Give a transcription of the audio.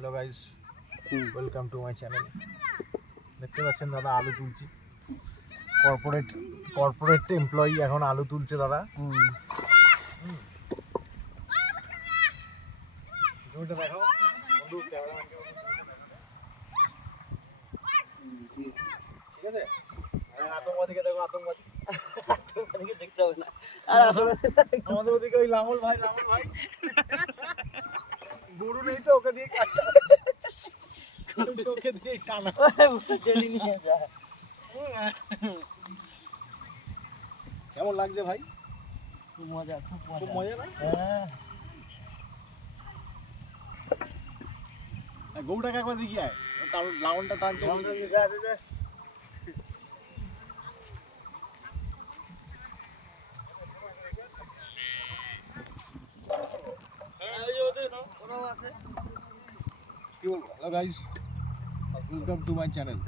Hello guys, welcome to my channel. দেখতে পাচ্ছেন দাদা আলু তুলছি। কর্পোরেট এমপ্লয়ি এখন আলু তুলছে দাদা। জমিটা দেখাও বন্ধু, ক্যামেরাম্যানকে ঠিক আছে। আতঙ্কবাদীকে দেখো, আতঙ্কবাদী দেখতে হবে না। আর আমাদের ওদিকে ওই লাঙল ভাই গরু নেই তো, ওকে দিয়ে কাটতে ওকে দিয়ে টানা টেনে নিয়ে যা। কেমন লাগছে ভাই? খুব মজা, খুব খুব মজা। মজা না? হ্যাঁ। গরুটাকে একবার দেখি আয়, লাঙলটা টানছে। কি বলবো? Hello guys, welcome to my channel.